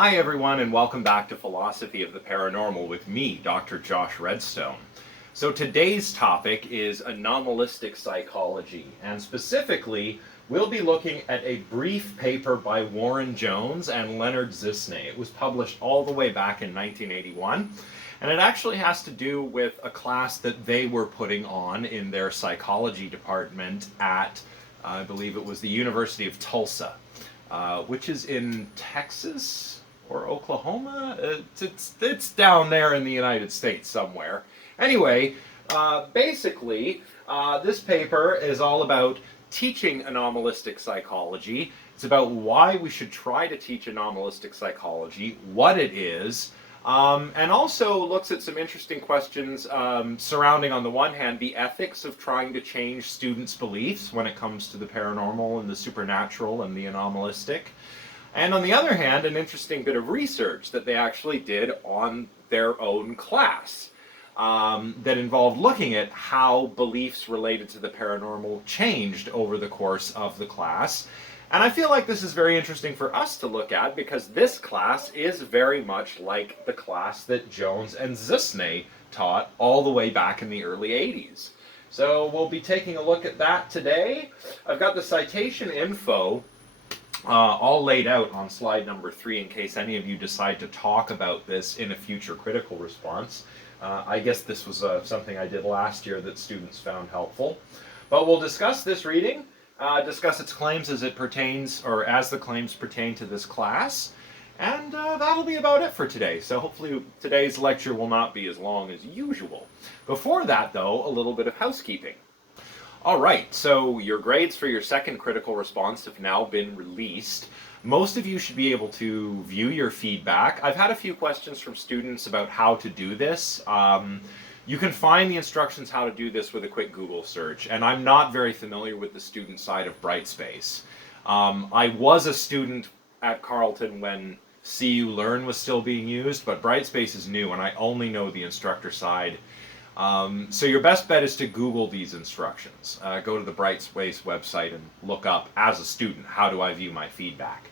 Hi everyone, and welcome back to Philosophy of the Paranormal with me, Dr. Josh Redstone. So today's topic is anomalistic psychology, and specifically we'll be looking at a brief paper by Warren Jones and Leonard Zusne. It was published all the way back in 1981, and it actually has to do with a class that they were putting on in their psychology department at, I believe it was the University of Tulsa, which is in Texas or Oklahoma. It's down there in the United States somewhere. Anyway, basically, this paper is all about teaching anomalistic psychology. It's about why we should try to teach anomalistic psychology, what it is, and also looks at some interesting questions surrounding, on the one hand, the ethics of trying to change students' beliefs when it comes to the paranormal and the supernatural and the anomalistic. And on the other hand, an interesting bit of research that they actually did on their own class that involved looking at how beliefs related to the paranormal changed over the course of the class. And I feel like this is very interesting for us to look at because this class is very much like the class that Jones and Zusne taught all the way back in the early 80s. So we'll be taking a look at that today. I've got the citation info all laid out on slide number 3 in case any of you decide to talk about this in a future critical response. I guess this was something I did last year that students found helpful. But we'll discuss this reading, discuss its claims as it pertains, or as the claims pertain to this class, and that'll be about it for today. So hopefully today's lecture will not be as long as usual. Before that, though, a little bit of housekeeping. Alright, so your grades for your second critical response have now been released. Most of you should be able to view your feedback. I've had a few questions from students about how to do this. You can find the instructions how to do this with a quick Google search, and I'm not very familiar with the student side of Brightspace. I was a student at Carleton when CU Learn was still being used, but Brightspace is new and I only know the instructor side. So your best bet is to Google these instructions. Go to the Brightspace website and look up, as a student, how do I view my feedback?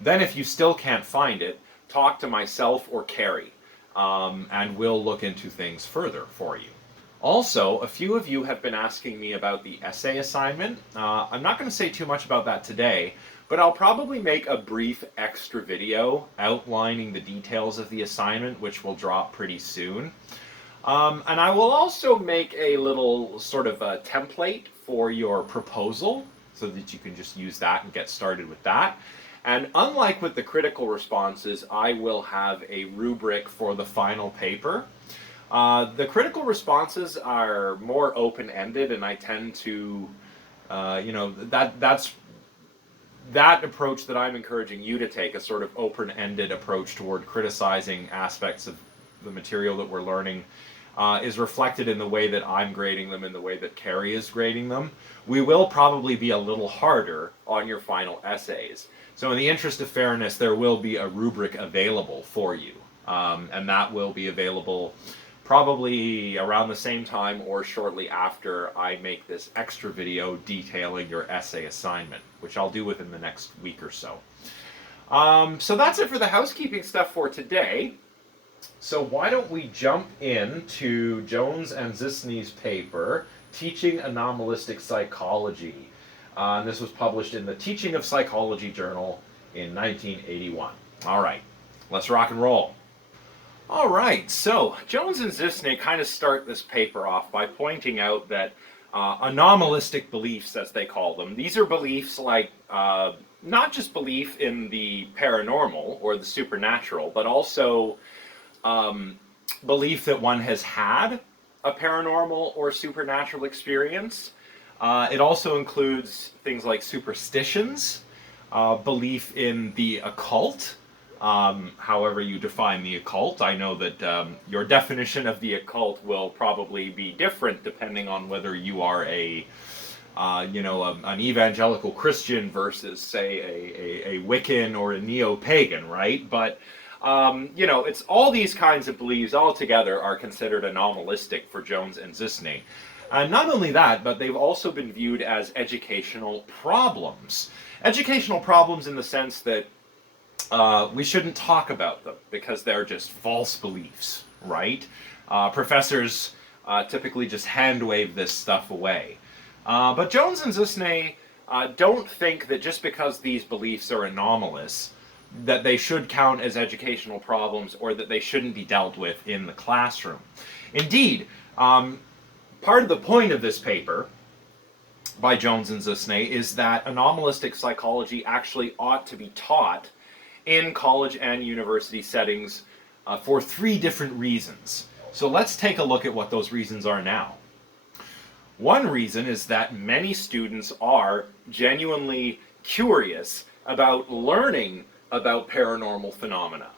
Then if you still can't find it, talk to myself or Carrie, and we'll look into things further for you. Also, a few of you have been asking me about the essay assignment. I'm not going to say too much about that today, but I'll probably make a brief extra video outlining the details of the assignment, which will drop pretty soon. And I will also make a little sort of a template for your proposal so that you can just use that and get started with that. And unlike with the critical responses, I will have a rubric for the final paper. The critical responses are more open-ended, and I tend to, that's that approach that I'm encouraging you to take, a sort of open-ended approach toward criticizing aspects of the material that we're learning, is reflected in the way that I'm grading them and the way that Carrie is grading them. We will probably be a little harder on your final essays. So in the interest of fairness, there will be a rubric available for you. And that will be available probably around the same time or shortly after I make this extra video detailing your essay assignment, which I'll do within the next week or so. So that's it for the housekeeping stuff for today. So why don't we jump into Jones and Zusne's paper, Teaching Anomalistic Psychology. And this was published in the Teaching of Psychology Journal in 1981. All right, let's rock and roll. All right, so Jones and Zusne kind of start this paper off by pointing out that anomalistic beliefs, as they call them, these are beliefs like not just belief in the paranormal or the supernatural, but also belief that one has had a paranormal or supernatural experience. It also includes things like superstitions, belief in the occult, however you define the occult. I know that your definition of the occult will probably be different depending on whether you are an evangelical Christian versus, say, a Wiccan or a neo-pagan, right? But it's all these kinds of beliefs all together are considered anomalistic for Jones and Zusne. And not only that, but they've also been viewed as educational problems. Educational problems in the sense that we shouldn't talk about them because they're just false beliefs, right? Professors typically just hand wave this stuff away. But Jones and Zusne don't think that just because these beliefs are anomalous, that they should count as educational problems or that they shouldn't be dealt with in the classroom. Indeed, part of the point of this paper by Jones and Zusne is that anomalistic psychology actually ought to be taught in college and university settings for 3 different reasons. So let's take a look at what those reasons are now. One reason is that many students are genuinely curious about learning about paranormal phenomena.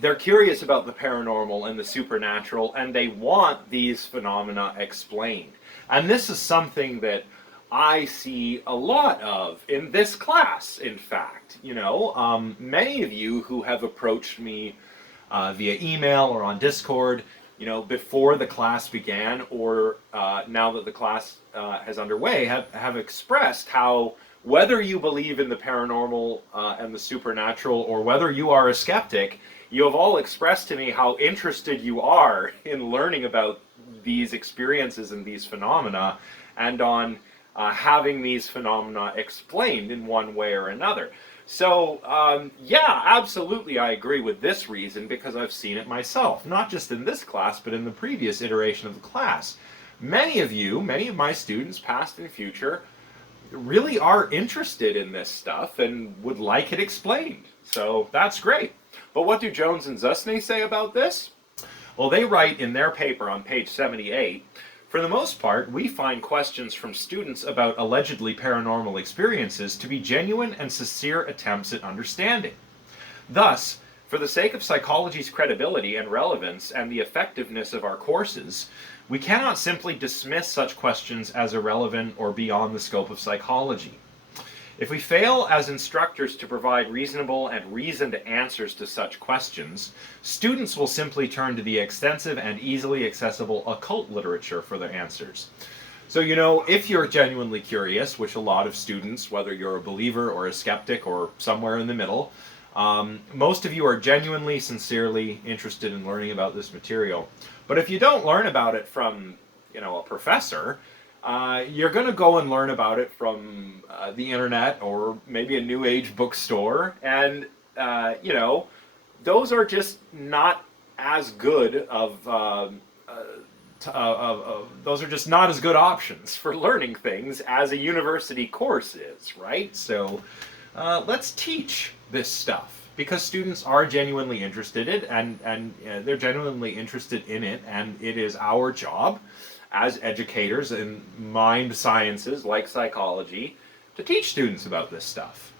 They're curious about the paranormal and the supernatural, and they want these phenomena explained. And this is something that I see a lot of in this class, in fact. Many of you who have approached me via email or on Discord, before the class began or now that the class has underway, have expressed how, whether you believe in the paranormal and the supernatural or whether you are a skeptic, you have all expressed to me how interested you are in learning about these experiences and these phenomena, and on having these phenomena explained in one way or another. So, yeah, absolutely I agree with this reason because I've seen it myself, not just in this class, but in the previous iteration of the class. Many of my students, past and future, really are interested in this stuff and would like it explained. So that's great. But what do Jones and Zusne say about this? Well, they write in their paper on page 78, for the most part, we find questions from students about allegedly paranormal experiences to be genuine and sincere attempts at understanding. Thus, for the sake of psychology's credibility and relevance and the effectiveness of our courses, we cannot simply dismiss such questions as irrelevant or beyond the scope of psychology. If we fail as instructors to provide reasonable and reasoned answers to such questions, students will simply turn to the extensive and easily accessible occult literature for their answers. So, if you're genuinely curious, which a lot of students, whether you're a believer or a skeptic or somewhere in the middle, most of you are genuinely, sincerely interested in learning about this material. But if you don't learn about it from, a professor, you're going to go and learn about it from the internet or maybe a New Age bookstore, and those are just not as good those are just not as good options for learning things as a university course is, right? So let's teach this stuff because students are genuinely interested in it, and they're genuinely interested in it, and it is our job as educators in mind sciences like psychology to teach students about this stuff.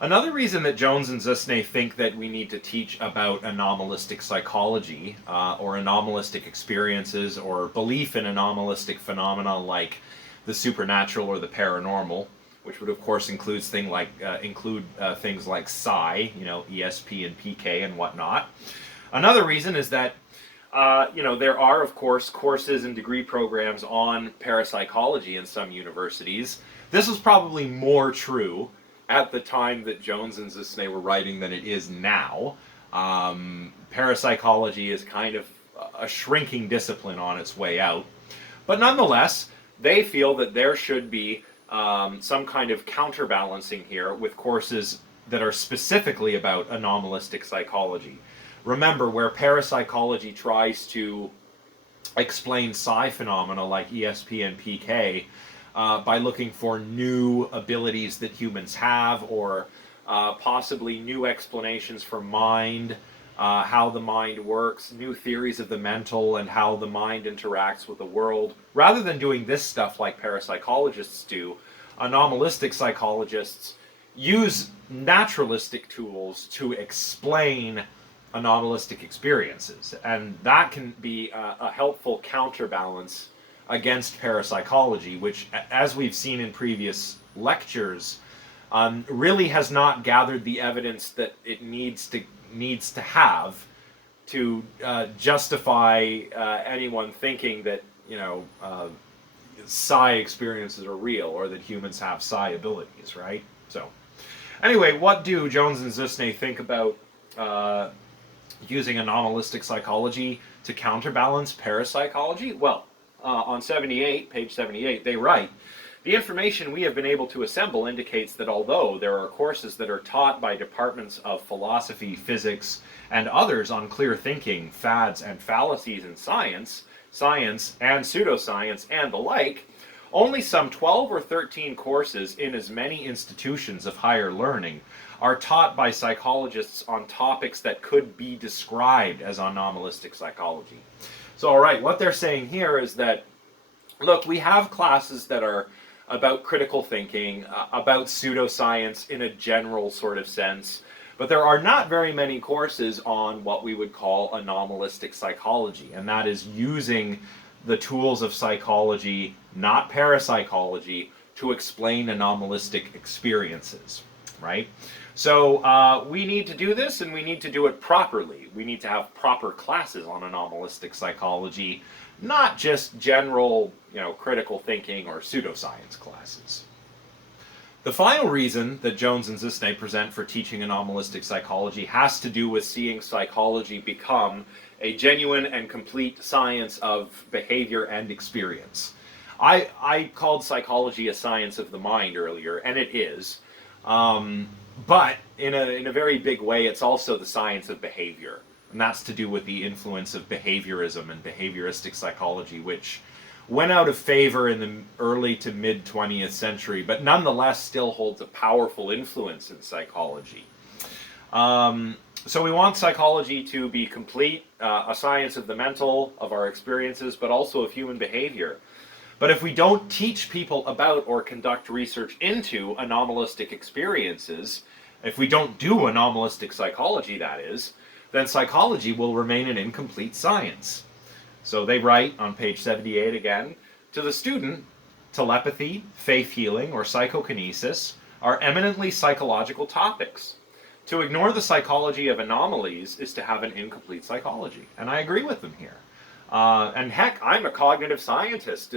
Another reason that Jones and Zusne think that we need to teach about anomalistic psychology or anomalistic experiences or belief in anomalistic phenomena like the supernatural or the paranormal, which would of course include things like psi, ESP and PK and whatnot. Another reason is that there are, of course, courses and degree programs on parapsychology in some universities. This was probably more true at the time that Jones and Zusne were writing than it is now. Parapsychology is kind of a shrinking discipline on its way out. But nonetheless, they feel that there should be some kind of counterbalancing here with courses that are specifically about anomalistic psychology. Remember, where parapsychology tries to explain psi phenomena like ESP and PK by looking for new abilities that humans have, or possibly new explanations for mind, how the mind works, new theories of the mental and how the mind interacts with the world. Rather than doing this stuff like parapsychologists do, anomalistic psychologists use naturalistic tools to explain anomalistic experiences, and that can be a helpful counterbalance against parapsychology, which, as we've seen in previous lectures, really has not gathered the evidence that it needs to have to justify anyone thinking that psi experiences are real or that humans have psi abilities, right? So Anyway, what do Jones and Zusne think about using anomalistic psychology to counterbalance parapsychology? Well, on 78, page 78, they write, the information we have been able to assemble indicates that although there are courses that are taught by departments of philosophy, physics, and others on clear thinking, fads, and fallacies in science, science, and pseudoscience, and the like, only some 12 or 13 courses in as many institutions of higher learning are taught by psychologists on topics that could be described as anomalistic psychology. So, all right, what they're saying here is that, look, we have classes that are about critical thinking, about pseudoscience in a general sort of sense, but there are not very many courses on what we would call anomalistic psychology, and that is using the tools of psychology, not parapsychology, to explain anomalistic experiences, right? So we need to do this, and we need to do it properly. We need to have proper classes on anomalistic psychology, not just general, critical thinking or pseudoscience classes. The final reason that Jones and Zusne present for teaching anomalistic psychology has to do with seeing psychology become a genuine and complete science of behavior and experience. I called psychology a science of the mind earlier, and it is. But in a very big way, it's also the science of behavior. And that's to do with the influence of behaviorism and behavioristic psychology, which went out of favor in the early to mid 20th century, but nonetheless still holds a powerful influence in psychology. So we want psychology to be complete, a science of the mental, of our experiences, but also of human behavior. But if we don't teach people about or conduct research into anomalistic experiences, if we don't do anomalistic psychology, that is, then psychology will remain an incomplete science. So they write on page 78 again, to the student, telepathy, faith healing, or psychokinesis are eminently psychological topics. To ignore the psychology of anomalies is to have an incomplete psychology. And I agree with them here. And heck, I'm a cognitive scientist.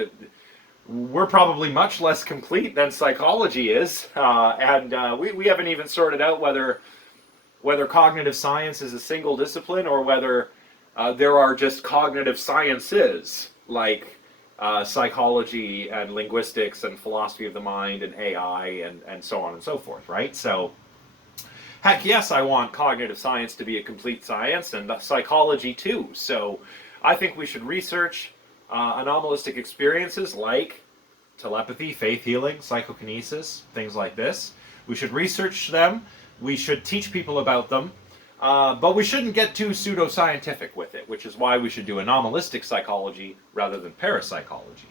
We're probably much less complete than psychology is. And we haven't even sorted out whether cognitive science is a single discipline or whether there are just cognitive sciences like psychology and linguistics and philosophy of the mind and AI and so on and so forth, right? So, heck yes, I want cognitive science to be a complete science and psychology too. So I think we should research anomalistic experiences like telepathy, faith healing, psychokinesis, things like this. We should research them. We should teach people about them. But we shouldn't get too pseudoscientific with it, which is why we should do anomalistic psychology rather than parapsychology.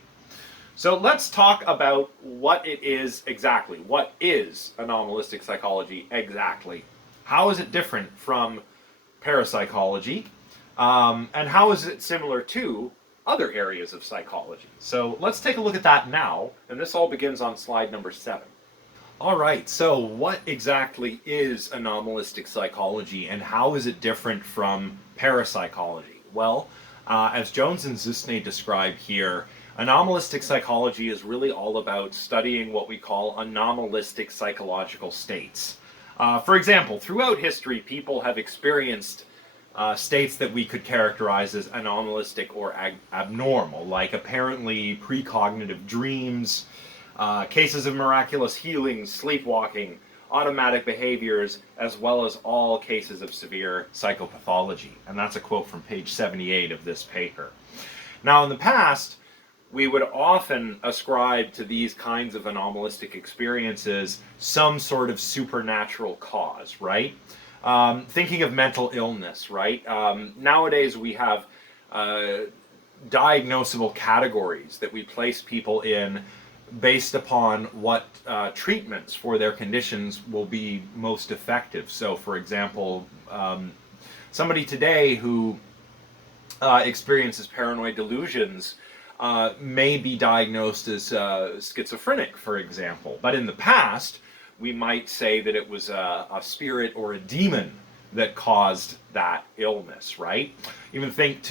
So let's talk about what it is exactly. What is anomalistic psychology exactly? How is it different from parapsychology? And how is it similar to other areas of psychology? So let's take a look at that now, and this all begins on slide number 7. All right, so what exactly is anomalistic psychology and how is it different from parapsychology? Well, as Jones and Zusne describe here, anomalistic psychology is really all about studying what we call anomalistic psychological states. For example, throughout history, people have experienced states that we could characterize as anomalistic or abnormal, like apparently precognitive dreams, cases of miraculous healing, sleepwalking, automatic behaviors, as well as all cases of severe psychopathology. And that's a quote from page 78 of this paper. Now, in the past, we would often ascribe to these kinds of anomalistic experiences some sort of supernatural cause, right? Thinking of mental illness, right? Nowadays, we have diagnosable categories that we place people in based upon what treatments for their conditions will be most effective. So, for example, somebody today who experiences paranoid delusions may be diagnosed as schizophrenic, for example. But in the past, we might say that it was a spirit or a demon that caused that illness, right? Even think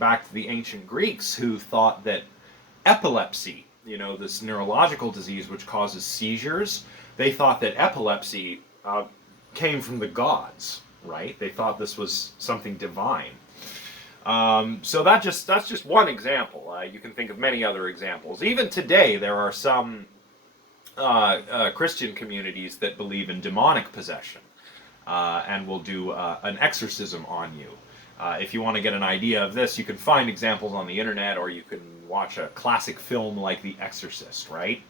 back to the ancient Greeks who thought that epilepsy, this neurological disease which causes seizures, they thought that epilepsy came from the gods, right? They thought this was something divine. So that's just one example. You can think of many other examples. Even today, there are some Christian communities that believe in demonic possession and will do an exorcism on you. If you want to get an idea of this, you can find examples on the internet, or you can watch a classic film like The Exorcist, right?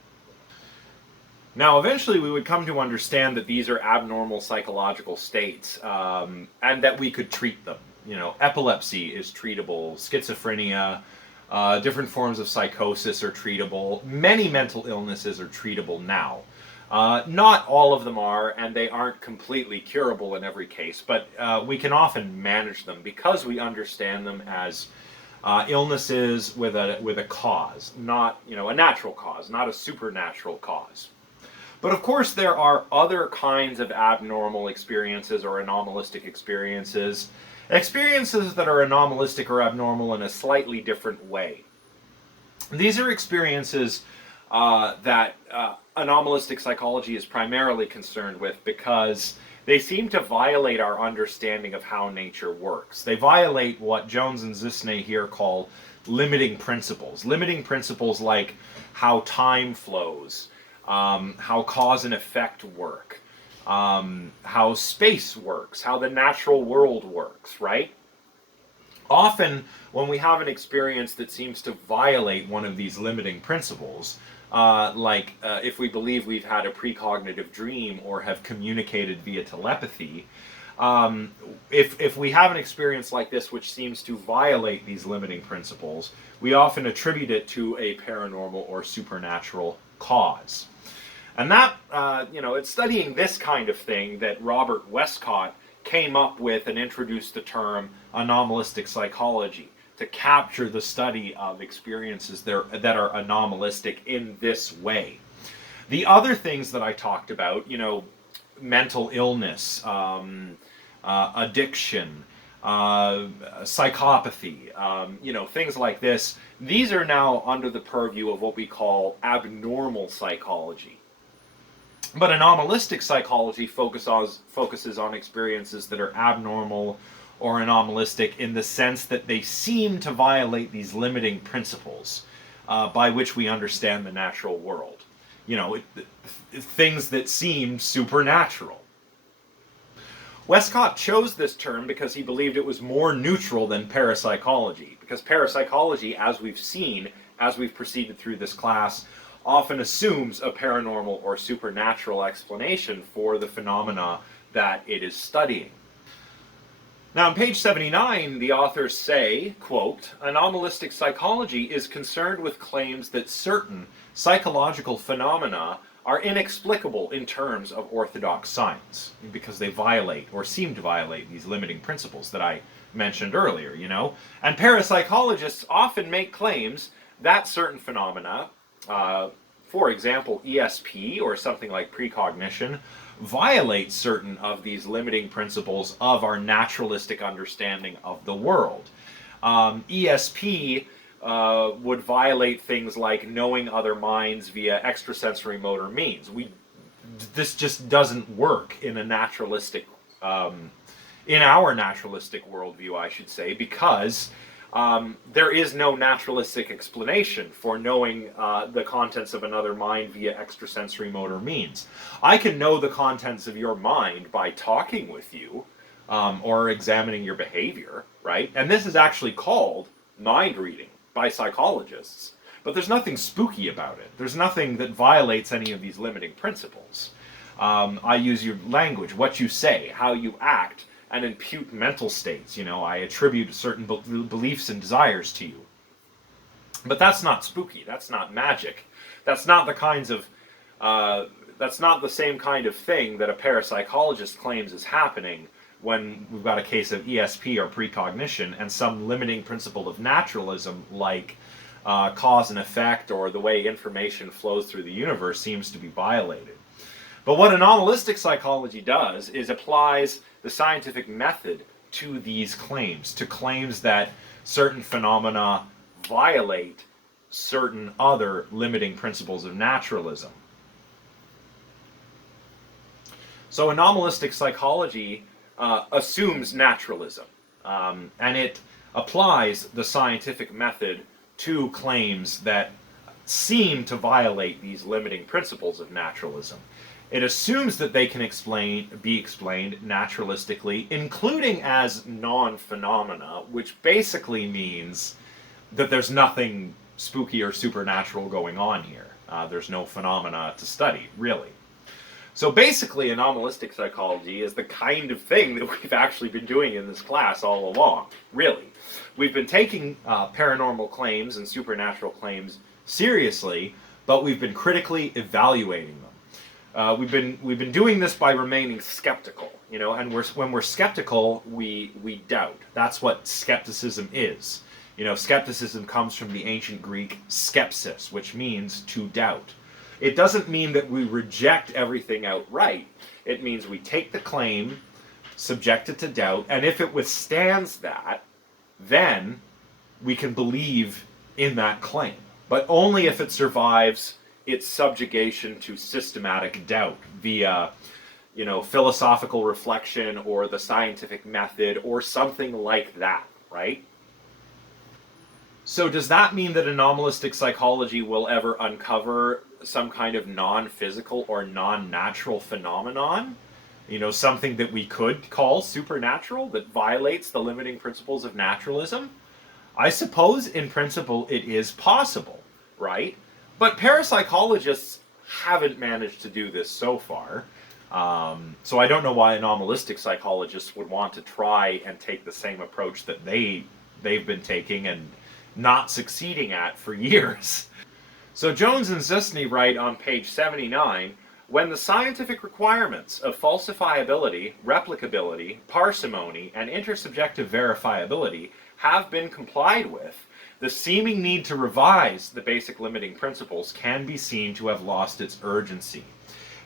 Now, eventually we would come to understand that these are abnormal psychological states, and that we could treat them. You know, epilepsy is treatable, schizophrenia, different forms of psychosis are treatable, many mental illnesses are treatable now. Not all of them are, and they aren't completely curable in every case, but we can often manage them because we understand them as illnesses with a cause, not, you know, a natural cause, not a supernatural cause. But of course there are other kinds of abnormal experiences or anomalistic experiences, experiences that are anomalistic or abnormal in a slightly different way. These are experiences that anomalistic psychology is primarily concerned with because they seem to violate our understanding of how nature works. They violate what Jones and Zusne here call limiting principles. Limiting principles like how time flows, how cause and effect work, how space works, how the natural world works, right? Often, when we have an experience that seems to violate one of these limiting principles, like if we believe we've had a precognitive dream or have communicated via telepathy, if we have an experience like this which seems to violate these limiting principles, we often attribute it to a paranormal or supernatural cause. And that, it's studying this kind of thing that Robert Westcott came up with and introduced the term anomalistic psychology to capture the study of experiences that are anomalistic in this way. The other things that I talked about, mental illness, addiction, psychopathy, things like this, these are now under the purview of what we call abnormal psychology. But anomalistic psychology focuses on experiences that are abnormal or anomalistic in the sense that they seem to violate these limiting principles by which we understand the natural world. Things that seem supernatural. Westcott chose this term because he believed it was more neutral than parapsychology, because parapsychology, as we've seen, as we've proceeded through this class, often assumes a paranormal or supernatural explanation for the phenomena that it is studying. Now, on page 79, the authors say, quote, "Anomalistic psychology is concerned with claims that certain psychological phenomena are inexplicable in terms of orthodox science, because they violate or seem to violate these limiting principles that I mentioned earlier, And parapsychologists often make claims that certain phenomena, for example, ESP or something like precognition, violate certain of these limiting principles of our naturalistic understanding of the world. ESP would violate things like knowing other minds via extrasensory motor means. This just doesn't work in a naturalistic, in our naturalistic worldview, I should say, because there is no naturalistic explanation for knowing the contents of another mind via extrasensory motor means. I can know the contents of your mind by talking with you or examining your behavior, right? And this is actually called mind reading by psychologists. But there's nothing spooky about it. There's nothing that violates any of these limiting principles. I use your language, what you say, how you act, and impute mental states. I attribute certain beliefs and desires to you. But that's not spooky. That's not magic. That's not that's not the same kind of thing that a parapsychologist claims is happening when we've got a case of ESP or precognition and some limiting principle of naturalism like cause and effect or the way information flows through the universe seems to be violated. But what anomalistic psychology does is applies the scientific method to these claims, to claims that certain phenomena violate certain other limiting principles of naturalism. So anomalistic psychology assumes naturalism, and it applies the scientific method to claims that seem to violate these limiting principles of naturalism. It assumes that they can be explained naturalistically, including as non-phenomena, which basically means that there's nothing spooky or supernatural going on here. There's no phenomena to study, really. So basically, anomalistic psychology is the kind of thing that we've actually been doing in this class all along, really. We've been taking paranormal claims and supernatural claims seriously, but we've been critically evaluating them. We've been doing this by remaining skeptical, and when we're skeptical, we doubt. That's what skepticism is. Skepticism comes from the ancient Greek skepsis, which means to doubt. It doesn't mean that we reject everything outright. It means we take the claim, subject it to doubt, and if it withstands that, then we can believe in that claim. But only if it survives its subjugation to systematic doubt via, philosophical reflection or the scientific method or something like that, right? So does that mean that anomalistic psychology will ever uncover some kind of non-physical or non-natural phenomenon? Something that we could call supernatural that violates the limiting principles of naturalism? I suppose in principle it is possible, right? But parapsychologists haven't managed to do this so far. So I don't know why anomalistic psychologists would want to try and take the same approach that they've been taking and not succeeding at for years. So Jones and Zusne write on page 79, when the scientific requirements of falsifiability, replicability, parsimony, and intersubjective verifiability have been complied with, the seeming need to revise the basic limiting principles can be seen to have lost its urgency.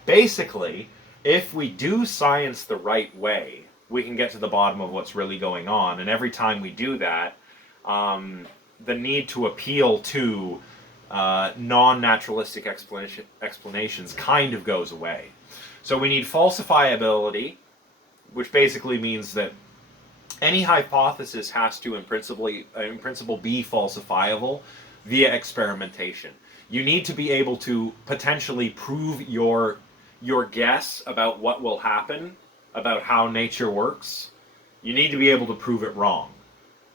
Basically, if we do science the right way, we can get to the bottom of what's really going on, and every time we do that, the need to appeal to non-naturalistic explanations kind of goes away. So we need falsifiability, which basically means that any hypothesis has to, in principle, be falsifiable via experimentation. You need to be able to potentially prove your guess about what will happen, about how nature works. You need to be able to prove it wrong.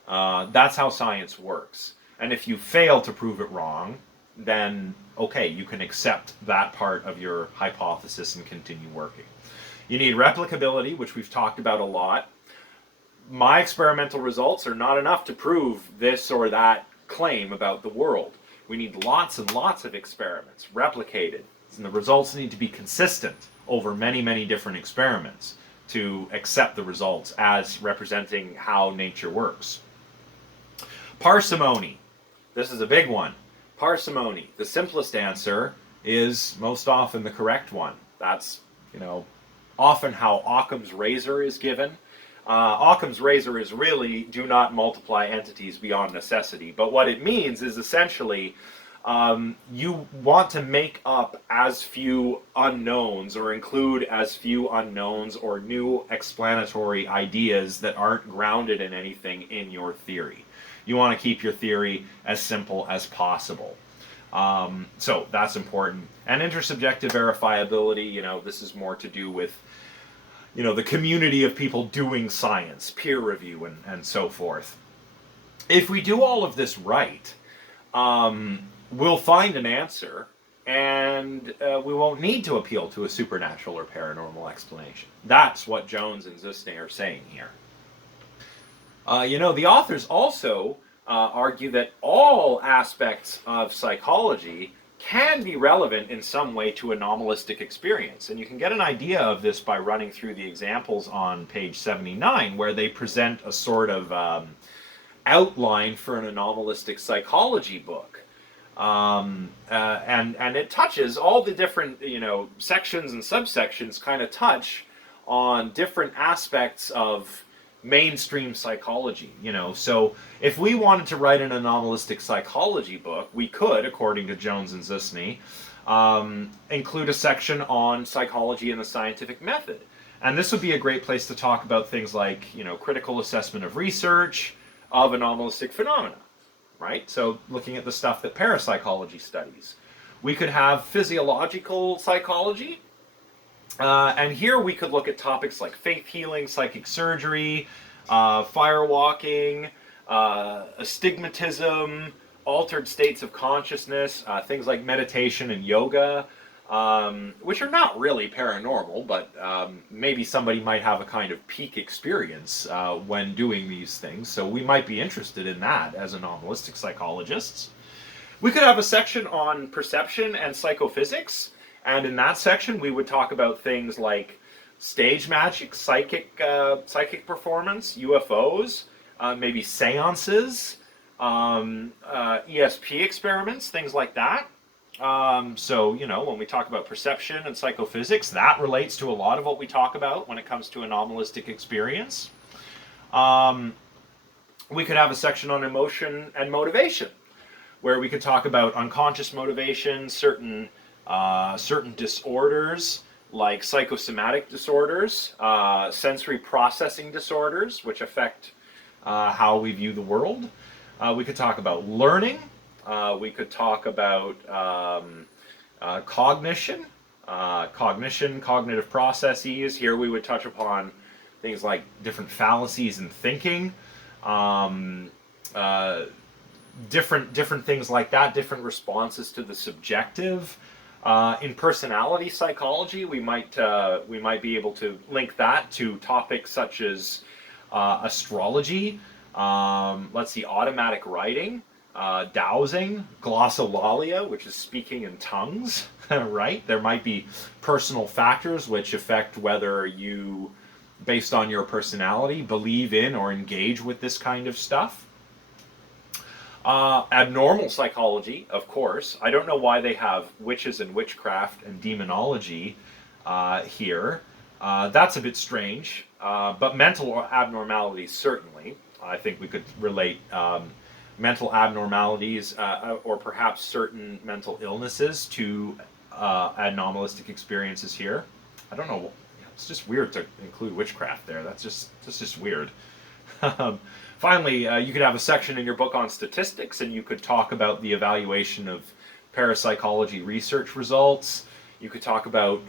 That's how science works. And if you fail to prove it wrong, then okay, you can accept that part of your hypothesis and continue working. You need replicability, which we've talked about a lot. My experimental results are not enough to prove this or that claim about the world. We need lots and lots of experiments, replicated, and the results need to be consistent over many, many different experiments to accept the results as representing how nature works. Parsimony. This is a big one. Parsimony. The simplest answer is most often the correct one. That's, often how Occam's razor is given. Occam's razor is really do not multiply entities beyond necessity. But what it means is essentially you want to make up as few unknowns or include as few unknowns or new explanatory ideas that aren't grounded in anything in your theory. You want to keep your theory as simple as possible. So that's important. And intersubjective verifiability, this is more to do with the community of people doing science, peer review, and so forth. If we do all of this right, we'll find an answer, and we won't need to appeal to a supernatural or paranormal explanation. That's what Jones and Zusne are saying here. The authors also argue that all aspects of psychology can be relevant in some way to anomalistic experience. And you can get an idea of this by running through the examples on page 79, where they present a sort of outline for an anomalistic psychology book. And it touches all the different, sections and subsections kind of touch on different aspects of mainstream psychology, So if we wanted to write an anomalistic psychology book, we could, according to Jones and Zusne, include a section on psychology and the scientific method. And this would be a great place to talk about things like, critical assessment of research, of anomalistic phenomena, right? So looking at the stuff that parapsychology studies. We could have physiological psychology, and here we could look at topics like faith healing, psychic surgery, firewalking, astigmatism, altered states of consciousness, things like meditation and yoga, which are not really paranormal, but maybe somebody might have a kind of peak experience when doing these things, so we might be interested in that as anomalistic psychologists. We could have a section on perception and psychophysics, and in that section we would talk about things like stage magic, psychic performance, UFOs, maybe seances, ESP experiments, things like that. So, when we talk about perception and psychophysics, that relates to a lot of what we talk about when it comes to anomalistic experience. We could have a section on emotion and motivation, where we could talk about unconscious motivation, certain disorders, like psychosomatic disorders, sensory processing disorders, which affect how we view the world. We could talk about learning. We could talk about cognition, cognitive processes. Here we would touch upon things like different fallacies in thinking, different things like that, different responses to the subjective. In personality psychology, we might be able to link that to topics such as astrology, let's see, automatic writing, dowsing, glossolalia, which is speaking in tongues, right? There might be personal factors which affect whether you, based on your personality, believe in or engage with this kind of stuff. Abnormal psychology, of course. I don't know why they have witches and witchcraft and demonology here. That's a bit strange. But mental abnormalities, certainly. I think we could relate mental abnormalities or perhaps certain mental illnesses to anomalistic experiences here. I don't know. It's just weird to include witchcraft there. That's just weird. Finally, you could have a section in your book on statistics, and you could talk about the evaluation of parapsychology research results. You could talk about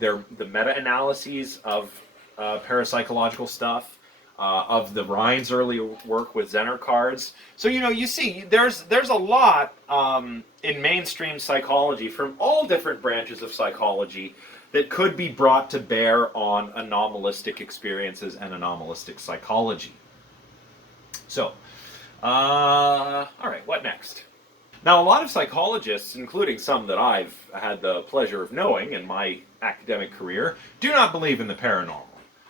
the meta-analyses of parapsychological stuff, of the Rhine's early work with Zener cards. So, you see, there's a lot in mainstream psychology from all different branches of psychology that could be brought to bear on anomalistic experiences and anomalistic psychology. So, all right, what next? Now, a lot of psychologists, including some that I've had the pleasure of knowing in my academic career, do not believe in the paranormal.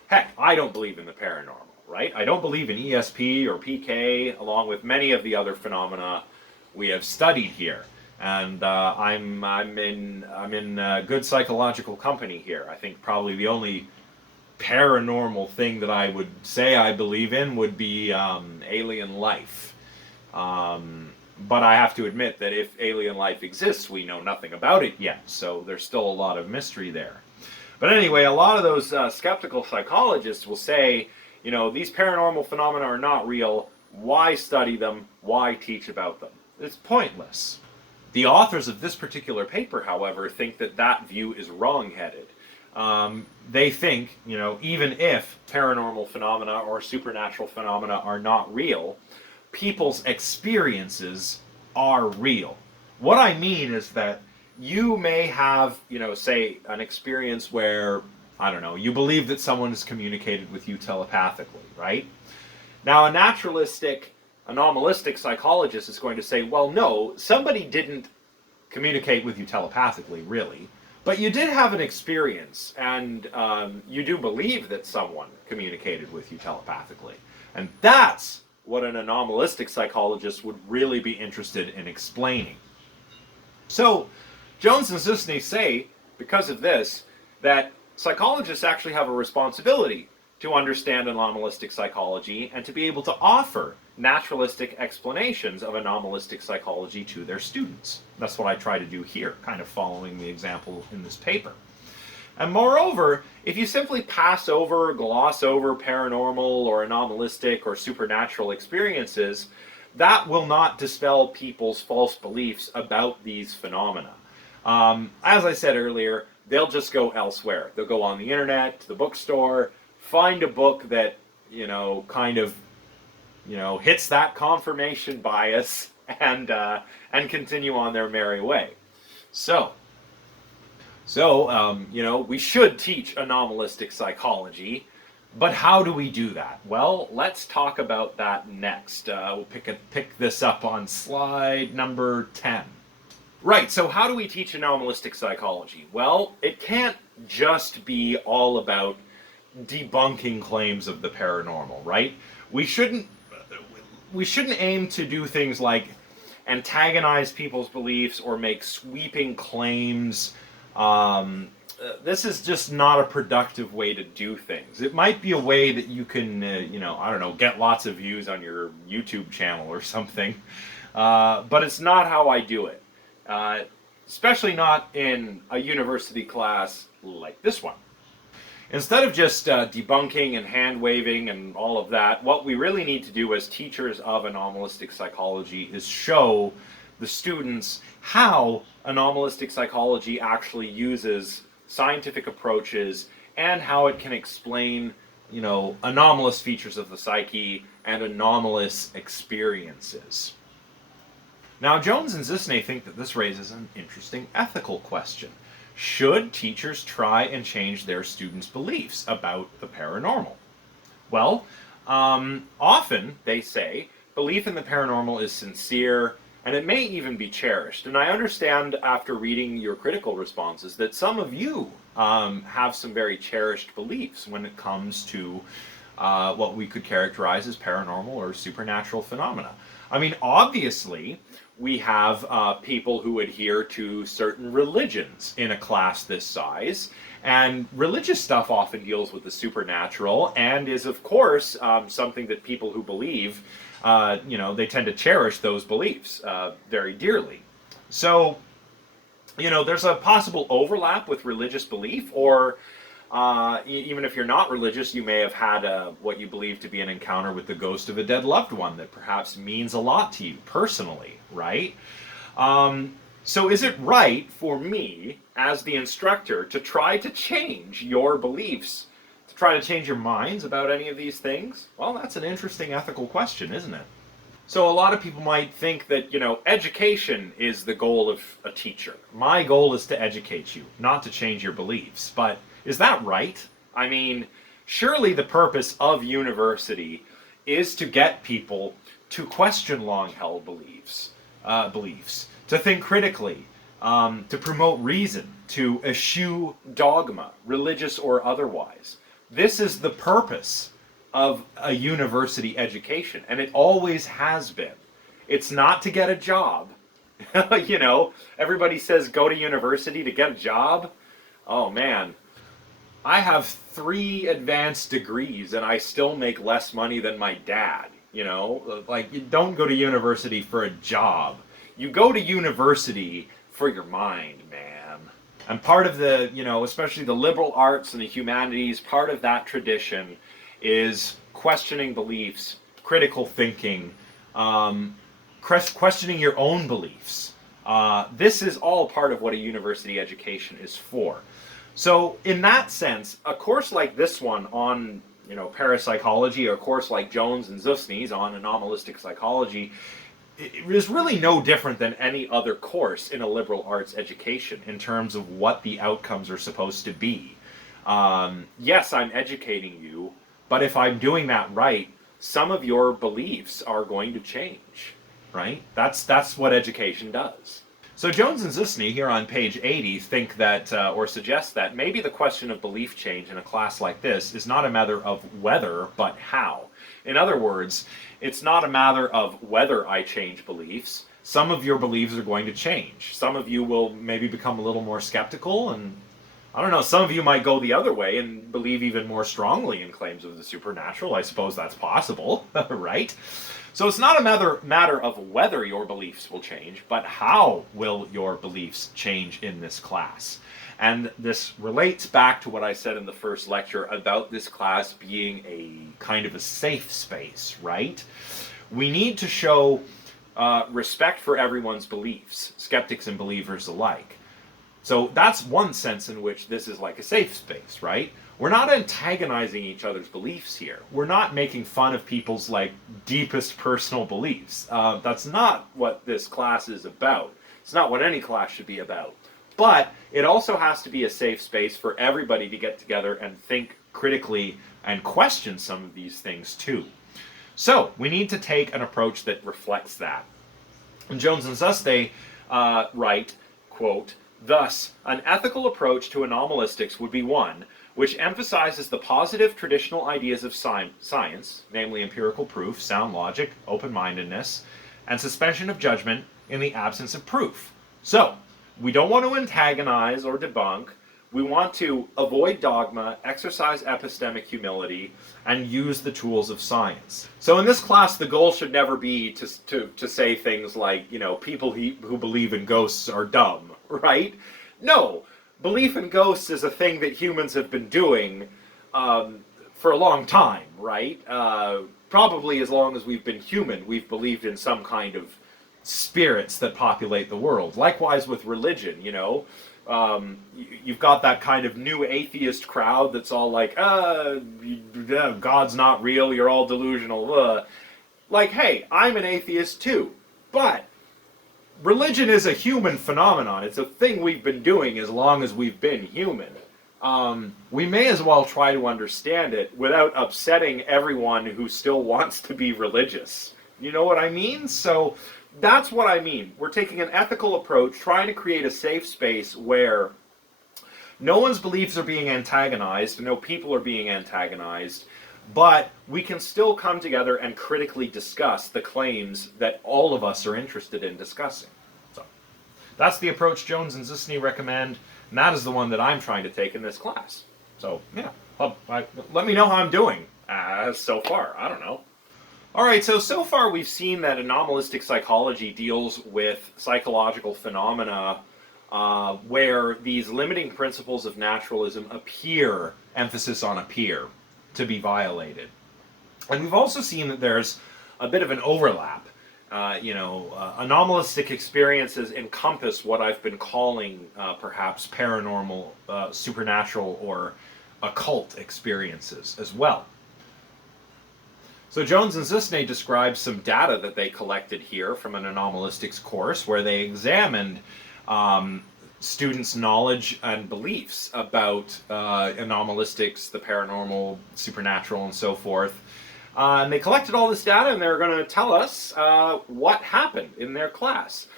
Heck, I don't believe in the paranormal, right? I don't believe in ESP or PK, along with many of the other phenomena we have studied here. And I'm in good psychological company here. I think probably the only paranormal thing that I would say I believe in would be alien life. But I have to admit that if alien life exists, we know nothing about it yet, so there's still a lot of mystery there. But anyway, a lot of those skeptical psychologists will say, these paranormal phenomena are not real. Why study them? Why teach about them? It's pointless. The authors of this particular paper, however, think that view is wrong-headed. They think, even if paranormal phenomena or supernatural phenomena are not real, people's experiences are real. What I mean is that you may have, say, an experience where, I don't know, you believe that someone has communicated with you telepathically, right? Now, a naturalistic, anomalistic psychologist is going to say, well, no, somebody didn't communicate with you telepathically, really. But you did have an experience, and you do believe that someone communicated with you telepathically. And that's what an anomalistic psychologist would really be interested in explaining. So, Jones and Zusne say, because of this, that psychologists actually have a responsibility to understand anomalistic psychology and to be able to offer naturalistic explanations of anomalistic psychology to their students. That's what I try to do here, kind of following the example in this paper. And moreover, if you simply pass over, gloss over paranormal or anomalistic or supernatural experiences, that will not dispel people's false beliefs about these phenomena. As I said earlier, they'll just go elsewhere. They'll go on the internet, to the bookstore, find a book that, kind of, hits that confirmation bias and continue on their merry way. So, we should teach anomalistic psychology, but how do we do that? Well, let's talk about that next. We'll pick this up on slide number 10. Right, so how do we teach anomalistic psychology? Well, it can't just be all about debunking claims of the paranormal, right? We shouldn't aim to do things like antagonize people's beliefs or make sweeping claims. This is just not a productive way to do things. It might be a way that you can, get lots of views on your YouTube channel or something, but it's not how I do it. Especially not in a university class like this one. Instead of just debunking and hand-waving and all of that, what we really need to do as teachers of anomalistic psychology is show the students how anomalistic psychology actually uses scientific approaches and how it can explain, anomalous features of the psyche and anomalous experiences. Now, Jones and Zusne think that this raises an interesting ethical question. Should teachers try and change their students' beliefs about the paranormal? Well, often, they say, belief in the paranormal is sincere, and it may even be cherished. And I understand after reading your critical responses that some of you have some very cherished beliefs when it comes to what we could characterize as paranormal or supernatural phenomena. I mean, obviously, we have people who adhere to certain religions in a class this size, and religious stuff often deals with the supernatural and is, of course, something that people who believe, they tend to cherish those beliefs very dearly. So, there's a possible overlap with religious belief, or even if you're not religious, you may have had what you believe to be an encounter with the ghost of a dead loved one that perhaps means a lot to you personally, right? So is it right for me, as the instructor, to try to change your beliefs, to try to change your minds about any of these things? Well, that's an interesting ethical question, isn't it? So a lot of people might think that, education is the goal of a teacher. My goal is to educate you, not to change your beliefs. But is that right? I mean, surely the purpose of university is to get people to question long-held beliefs, to think critically, to promote reason, to eschew dogma, religious or otherwise. This is the purpose of a university education, and it always has been. It's not to get a job. Everybody says go to university to get a job. Oh man, I have 3 advanced degrees and I still make less money than my dad. You don't go to university for a job. You go to university for your mind, man. And part of the, especially the liberal arts and the humanities, part of that tradition is questioning beliefs, critical thinking, questioning your own beliefs. This is all part of what a university education is for. So in that sense, a course like this one on parapsychology, or a course like Jones and Zusne's on anomalistic psychology, it is really no different than any other course in a liberal arts education in terms of what the outcomes are supposed to be. Yes, I'm educating you, but if I'm doing that right, some of your beliefs are going to change, right? That's what education does. So Jones and Zusne here on page 80 think that, or suggest that, maybe the question of belief change in a class like this is not a matter of whether, but how. In other words, it's not a matter of whether I change beliefs. Some of your beliefs are going to change. Some of you will maybe become a little more skeptical, and I don't know, some of you might go the other way and believe even more strongly in claims of the supernatural. I suppose that's possible, right? So it's not a matter of whether your beliefs will change, but how will your beliefs change in this class. And this relates back to what I said in the first lecture about this class being a kind of a safe space, right? We need to show respect for everyone's beliefs, skeptics and believers alike. So that's one sense in which this is like a safe space, right? We're not antagonizing each other's beliefs here. We're not making fun of people's like deepest personal beliefs. That's not what this class is about. It's not what any class should be about. But it also has to be a safe space for everybody to get together and think critically and question some of these things too. So we need to take an approach that reflects that. And Jones and Zusne write, quote, "Thus, an ethical approach to anomalistics would be one which emphasizes the positive traditional ideas of science, namely empirical proof, sound logic, open-mindedness, and suspension of judgment in the absence of proof." So, we don't want to antagonize or debunk. We want to avoid dogma, exercise epistemic humility, and use the tools of science. So in this class, the goal should never be to say things like, you know, people who believe in ghosts are dumb, right? No. Belief in ghosts is a thing that humans have been doing for a long time, right? Probably as long as we've been human, we've believed in some kind of spirits that populate the world. Likewise with religion, you know. You've got that kind of new atheist crowd that's all like, God's not real, you're all delusional. Like, hey, I'm an atheist too, but religion is a human phenomenon. It's a thing we've been doing as long as we've been human. We may as well try to understand it without upsetting everyone who still wants to be religious. You know what I mean? So that's what I mean. We're taking an ethical approach, trying to create a safe space where no one's beliefs are being antagonized, no people are being antagonized, but we can still come together and critically discuss the claims that all of us are interested in discussing. So that's the approach Jones and Zusne recommend, and that is the one that I'm trying to take in this class. So yeah, let me know how I'm doing so far. I don't know. Alright, so far we've seen that anomalistic psychology deals with psychological phenomena where these limiting principles of naturalism appear, emphasis on appear, to be violated. And we've also seen that there's a bit of an overlap. Anomalistic experiences encompass what I've been calling perhaps paranormal, supernatural, or occult experiences as well. So Jones and Zusne describes some data that they collected here from an anomalistics course where they examined students' knowledge and beliefs about anomalistics, the paranormal, supernatural, and so forth. And they collected all this data and they're going to tell us what happened in their class.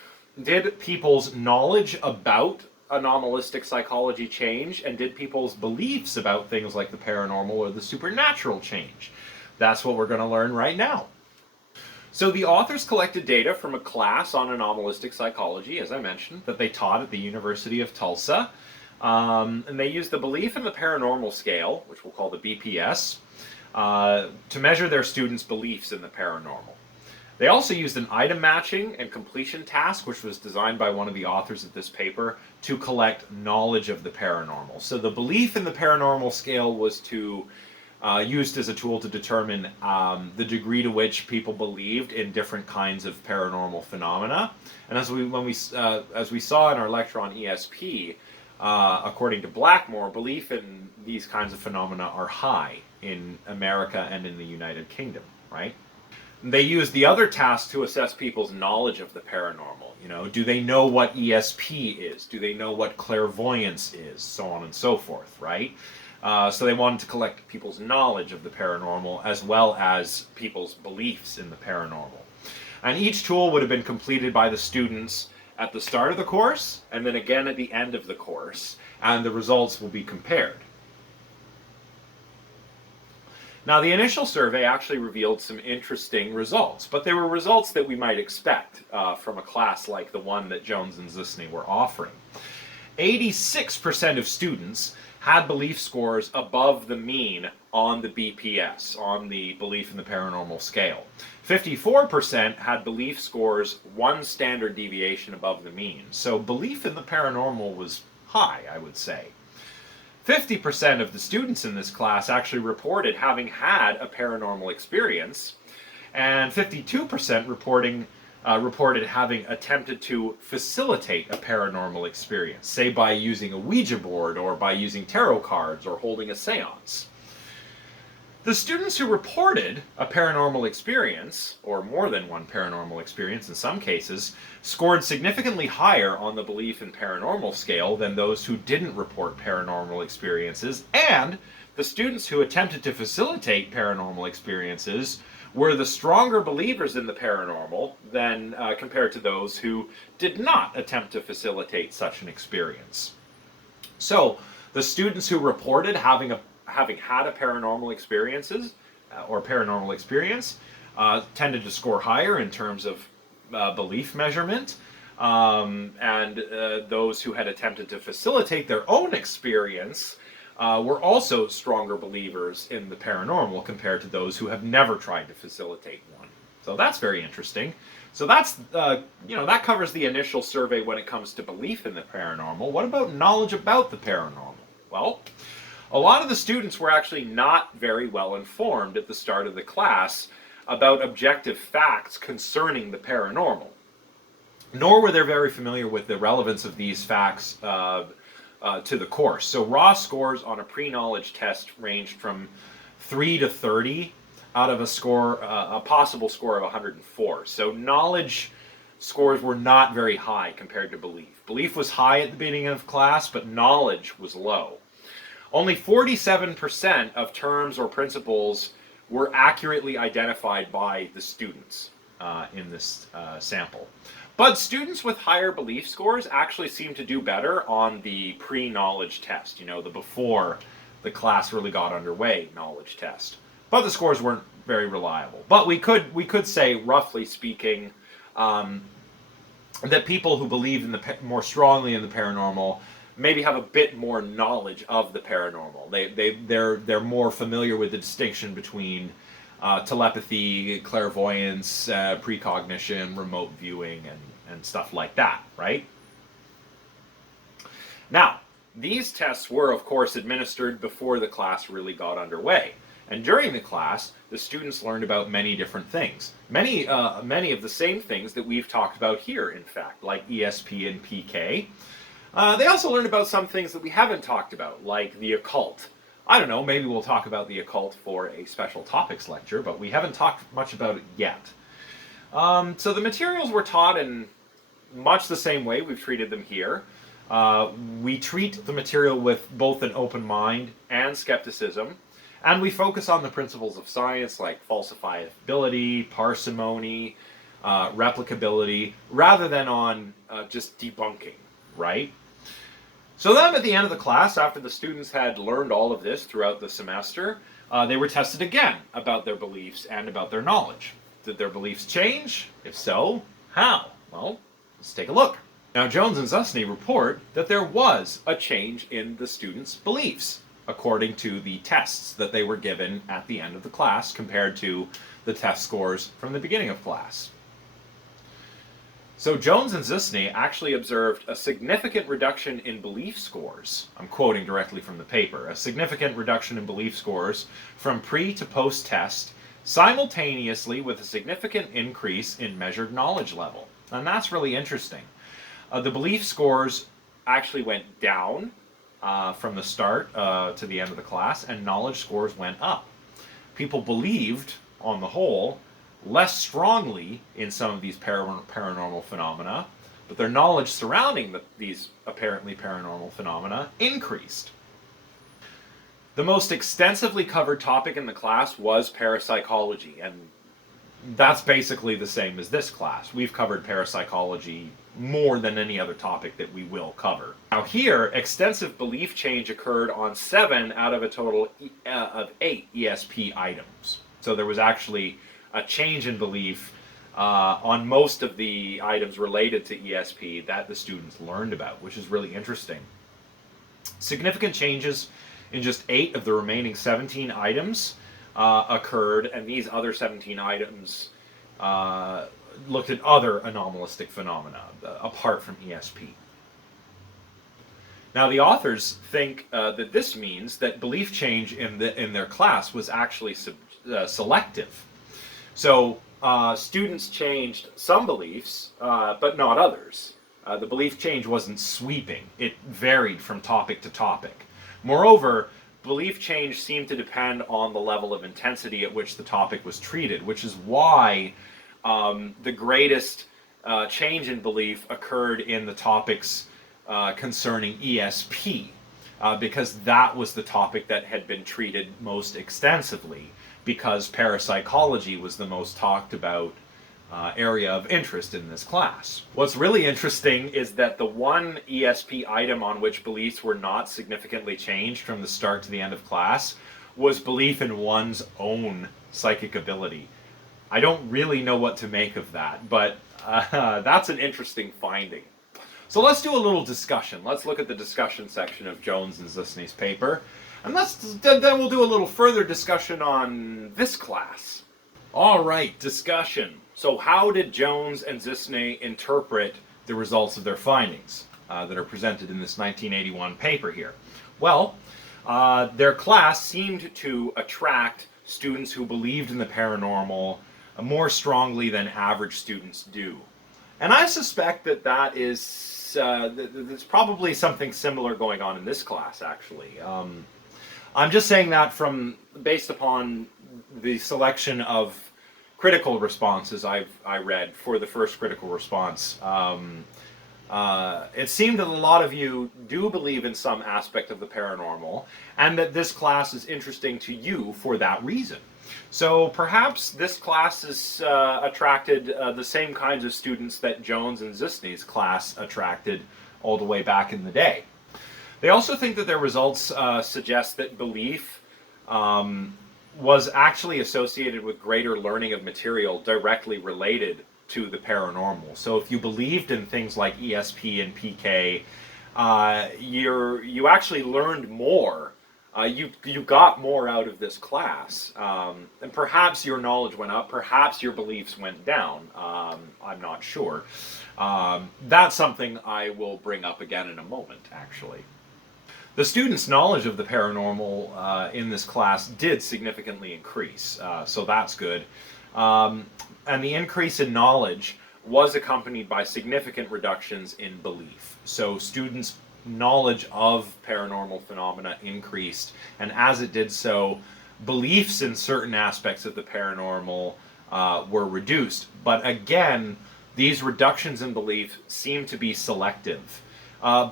Did people's knowledge about anomalistic psychology change, and did people's beliefs about things like the paranormal or the supernatural change? That's what we're going to learn right now. So the authors collected data from a class on anomalistic psychology, as I mentioned, that they taught at the University of Tulsa. And they used the belief in the paranormal scale, which we'll call the BPS, to measure their students' beliefs in the paranormal. They also used an item matching and completion task, which was designed by one of the authors of this paper, to collect knowledge of the paranormal. So the belief in the paranormal scale was used as a tool to determine the degree to which people believed in different kinds of paranormal phenomena. And as we saw in our lecture on ESP, according to Blackmore, belief in these kinds of phenomena are high in America and in the United Kingdom, right? They used the other task to assess people's knowledge of the paranormal. You know, do they know what ESP is? Do they know what clairvoyance is? So on and so forth, right? So they wanted to collect people's knowledge of the paranormal as well as people's beliefs in the paranormal. And each tool would have been completed by the students at the start of the course and then again at the end of the course, and the results will be compared. Now, the initial survey actually revealed some interesting results, but they were results that we might expect from a class like the one that Jones and Zusne were offering. 86% of students had belief scores above the mean on the BPS, on the belief in the paranormal scale. 54% had belief scores one standard deviation above the mean. So belief in the paranormal was high, I would say. 50% of the students in this class actually reported having had a paranormal experience, and 52% reported having attempted to facilitate a paranormal experience, say by using a Ouija board or by using tarot cards or holding a seance. The students who reported a paranormal experience, or more than one paranormal experience in some cases, scored significantly higher on the belief in paranormal scale than those who didn't report paranormal experiences, and the students who attempted to facilitate paranormal experiences were the stronger believers in the paranormal than compared to those who did not attempt to facilitate such an experience. So, the students who reported having had a paranormal experience tended to score higher in terms of belief measurement, and those who had attempted to facilitate their own experience were also stronger believers in the paranormal compared to those who have never tried to facilitate one. So that's very interesting. So that's, that covers the initial survey when it comes to belief in the paranormal. What about knowledge about the paranormal? Well, a lot of the students were actually not very well informed at the start of the class about objective facts concerning the paranormal. Nor were they very familiar with the relevance of these facts to the course. So raw scores on a pre-knowledge test ranged from 3 to 30 out of a possible score of 104. So knowledge scores were not very high compared to belief. Belief was high at the beginning of class, but knowledge was low. Only 47% of terms or principles were accurately identified by the students in this sample. But students with higher belief scores actually seem to do better on the pre-knowledge test, the before the class really got underway knowledge test. But the scores weren't very reliable. But we could say, roughly speaking, that people who believe in more strongly in the paranormal maybe have a bit more knowledge of the paranormal. They're more familiar with the distinction between telepathy, clairvoyance, precognition, remote viewing, and stuff like that, right? Now, these tests were, of course, administered before the class really got underway. And during the class, the students learned about many different things. Many of the same things that we've talked about here, in fact, like ESP and PK. They also learned about some things that we haven't talked about, like the occult. I don't know, maybe we'll talk about the occult for a special topics lecture, but we haven't talked much about it yet. So the materials were taught in much the same way we've treated them here. We treat the material with both an open mind and skepticism, and we focus on the principles of science like falsifiability, parsimony, replicability, rather than on just debunking, right? So then at the end of the class, after the students had learned all of this throughout the semester, they were tested again about their beliefs and about their knowledge. Did their beliefs change? If so, how? Well, let's take a look. Now, Jones and Zusne report that there was a change in the students' beliefs, according to the tests that they were given at the end of the class compared to the test scores from the beginning of class. So Jones and Zusne actually observed a significant reduction in belief scores. I'm quoting directly from the paper. A significant reduction in belief scores from pre to post test, simultaneously with a significant increase in measured knowledge level. And that's really interesting. The belief scores actually went down from the start to the end of the class, and knowledge scores went up. People believed, on the whole, less strongly in some of these paranormal phenomena, but their knowledge surrounding these apparently paranormal phenomena increased. The most extensively covered topic in the class was parapsychology, and that's basically the same as this class. We've covered parapsychology more than any other topic that we will cover. Now here, extensive belief change occurred on 7 out of a total of 8 ESP items. So there was actually a change in belief on most of the items related to ESP that the students learned about, which is really interesting. Significant changes in just 8 of the remaining 17 items occurred, and these other 17 items looked at other anomalistic phenomena apart from ESP. Now, the authors think that this means that belief change in their class was actually selective. So students changed some beliefs, but not others. The belief change wasn't sweeping. It varied from topic to topic. Moreover, belief change seemed to depend on the level of intensity at which the topic was treated, which is why the greatest change in belief occurred in the topics concerning ESP, because that was the topic that had been treated most extensively, because parapsychology was the most talked about area of interest in this class. What's really interesting is that the one ESP item on which beliefs were not significantly changed from the start to the end of class was belief in one's own psychic ability. I don't really know what to make of that, but that's an interesting finding. So let's do a little discussion. Let's look at the discussion section of Jones and Zusne's paper, and then we'll do a little further discussion on this class. All right, discussion. So how did Jones and Zusne interpret the results of their findings that are presented in this 1981 paper here? Well, their class seemed to attract students who believed in the paranormal more strongly than average students do. And I suspect that there's probably something similar going on in this class, actually. I'm just saying that based upon the selection of critical responses I read for the first critical response. It seemed that a lot of you do believe in some aspect of the paranormal, and that this class is interesting to you for that reason. So perhaps this class has attracted the same kinds of students that Jones and Zusne's class attracted all the way back in the day. They also think that their results suggest that belief was actually associated with greater learning of material directly related to the paranormal. So if you believed in things like ESP and PK, you actually learned more. You got more out of this class, and perhaps your knowledge went up, perhaps your beliefs went down. I'm not sure. That's something I will bring up again in a moment, actually. The students' knowledge of the paranormal in this class did significantly increase, so that's good. And the increase in knowledge was accompanied by significant reductions in belief. So students' knowledge of paranormal phenomena increased, and as it did so, beliefs in certain aspects of the paranormal were reduced. But again, these reductions in belief seem to be selective.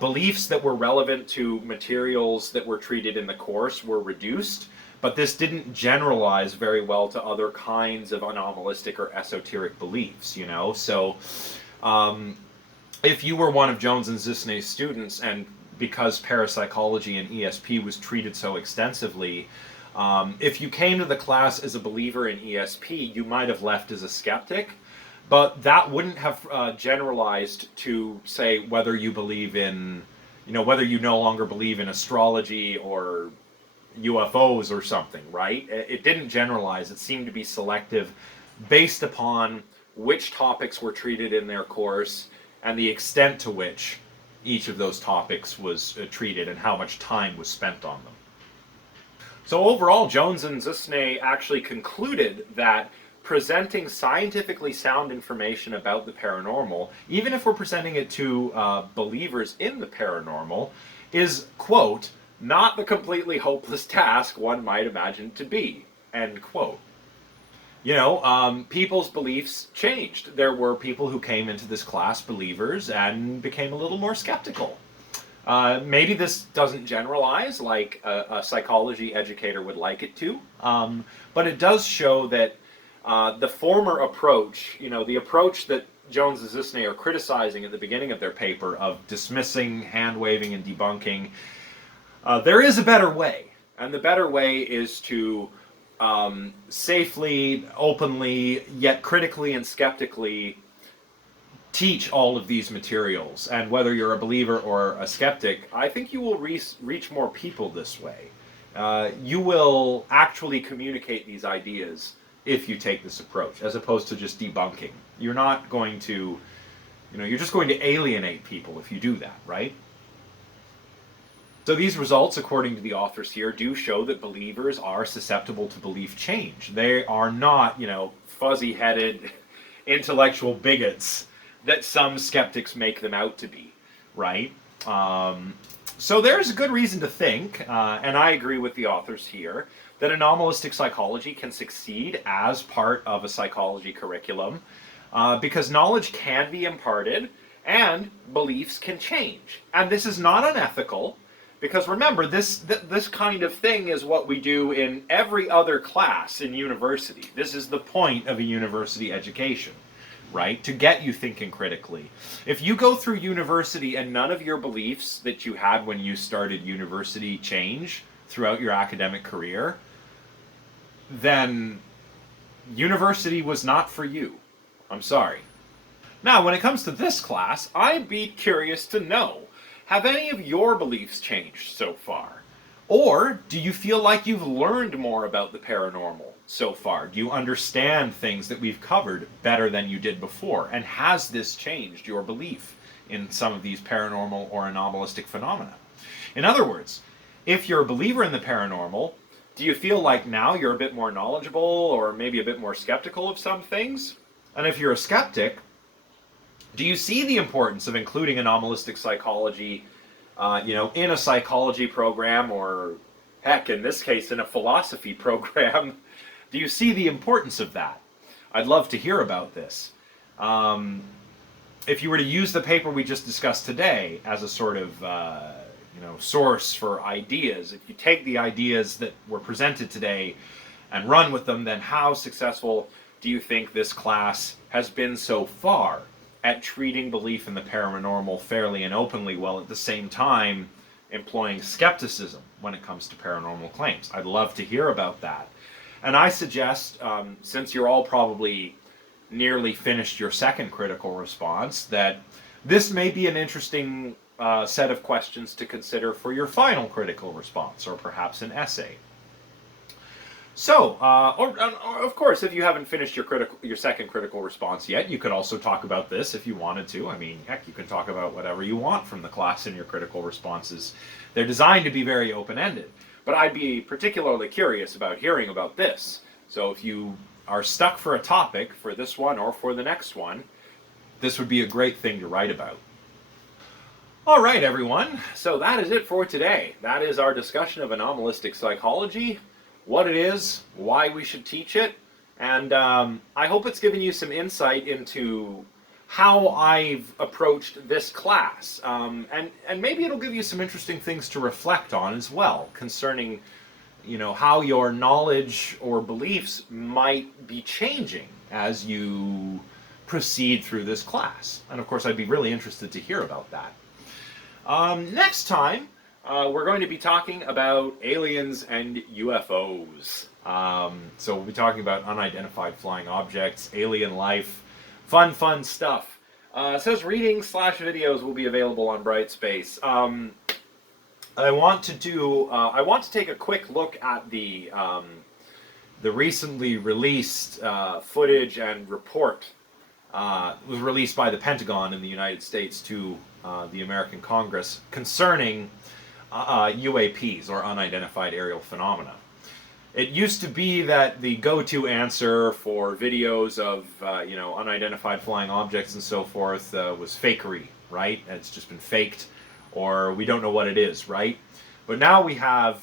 Beliefs that were relevant to materials that were treated in the course were reduced, but this didn't generalize very well to other kinds of anomalistic or esoteric beliefs, you know? So if you were one of Jones and Zusne's students, and because parapsychology and ESP was treated so extensively, if you came to the class as a believer in ESP, you might have left as a skeptic. But that wouldn't have generalized to, say, whether you believe in, whether you no longer believe in astrology or UFOs or something, right? It didn't generalize. It seemed to be selective based upon which topics were treated in their course and the extent to which each of those topics was treated and how much time was spent on them. So overall, Jones and Zusne actually concluded that presenting scientifically sound information about the paranormal, even if we're presenting it to believers in the paranormal, is, quote, not the completely hopeless task one might imagine to be, end quote. People's beliefs changed. There were people who came into this class believers and became a little more skeptical. Maybe this doesn't generalize like a psychology educator would like it to, but it does show that the former approach, the approach that Jones and Zusne are criticizing at the beginning of their paper of dismissing, hand-waving, and debunking, there is a better way. And the better way is to safely, openly, yet critically and skeptically teach all of these materials. And whether you're a believer or a skeptic, I think you will reach more people this way. You will actually communicate these ideas if you take this approach, as opposed to just debunking. You're not going to, you're just going to alienate people if you do that, right? So these results, according to the authors here, do show that believers are susceptible to belief change. They are not, fuzzy-headed intellectual bigots that some skeptics make them out to be, right? So there's a good reason to think, and I agree with the authors here, that anomalistic psychology can succeed as part of a psychology curriculum because knowledge can be imparted and beliefs can change. And this is not unethical. Because remember, this kind of thing is what we do in every other class in university. This is the point of a university education, right? To get you thinking critically. If you go through university and none of your beliefs that you had when you started university change throughout your academic career, then university was not for you. I'm sorry. Now, when it comes to this class, I'd be curious to know, have any of your beliefs changed so far? Or do you feel like you've learned more about the paranormal so far? Do you understand things that we've covered better than you did before? And has this changed your belief in some of these paranormal or anomalistic phenomena? In other words, if you're a believer in the paranormal, do you feel like now you're a bit more knowledgeable or maybe a bit more skeptical of some things? And if you're a skeptic, do you see the importance of including anomalistic psychology, in a psychology program, or heck, in this case, in a philosophy program? Do you see the importance of that? I'd love to hear about this. If you were to use the paper we just discussed today as a sort of, source for ideas, if you take the ideas that were presented today and run with them, then how successful do you think this class has been so far at treating belief in the paranormal fairly and openly, while at the same time employing skepticism when it comes to paranormal claims? I'd love to hear about that. And I suggest, since you're all probably nearly finished your second critical response, that this may be an interesting set of questions to consider for your final critical response, or perhaps an essay. So, or of course, if you haven't finished your second critical response yet, you could also talk about this if you wanted to. I mean, heck, you can talk about whatever you want from the class in your critical responses. They're designed to be very open-ended. But I'd be particularly curious about hearing about this. So if you are stuck for a topic for this one or for the next one, this would be a great thing to write about. All right, everyone. So that is it for today. That is our discussion of anomalistic psychology, what it is, why we should teach it, and I hope it's given you some insight into how I've approached this class, and maybe it'll give you some interesting things to reflect on as well concerning, how your knowledge or beliefs might be changing as you proceed through this class. And of course, I'd be really interested to hear about that. Next time, we're going to be talking about aliens and UFOs. So we'll be talking about unidentified flying objects, alien life, fun stuff. It says readings/videos will be available on Brightspace. I want to take a quick look at the recently released footage and report. It was released by the Pentagon in the United States to the American Congress concerning UAPs, or unidentified aerial phenomena. It used to be that the go-to answer for videos of unidentified flying objects and so forth was fakery, right? It's just been faked, or we don't know what it is, right? But now we have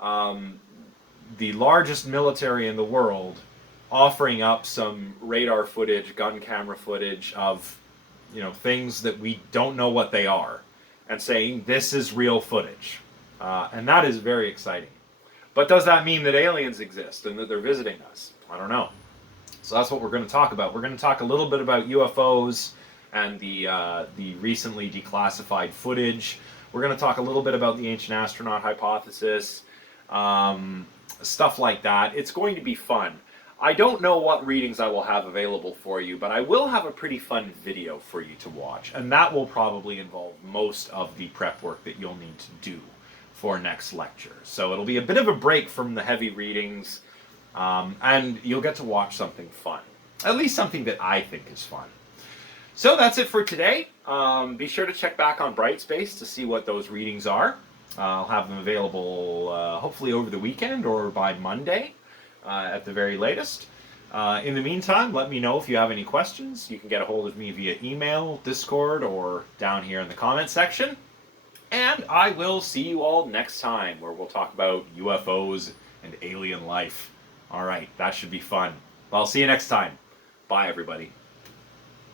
the largest military in the world offering up some radar footage, gun camera footage of things that we don't know what they are, and saying this is real footage. And that is very exciting. But does that mean that aliens exist and that they're visiting us? I don't know. So that's what we're going to talk about. We're going to talk a little bit about UFOs and the recently declassified footage. We're going to talk a little bit about the ancient astronaut hypothesis. stuff like that. It's going to be fun. I don't know what readings I will have available for you, but I will have a pretty fun video for you to watch, and that will probably involve most of the prep work that you'll need to do for next lecture. So it'll be a bit of a break from the heavy readings, and you'll get to watch something fun. At least something that I think is fun. So that's it for today. Be sure to check back on Brightspace to see what those readings are. I'll have them available hopefully over the weekend or by Monday at the very latest. In the meantime, let me know if you have any questions. You can get a hold of me via email, Discord, or down here in the comment section. And I will see you all next time, where we'll talk about UFOs and alien life. All right, that should be fun. I'll see you next time. Bye, everybody.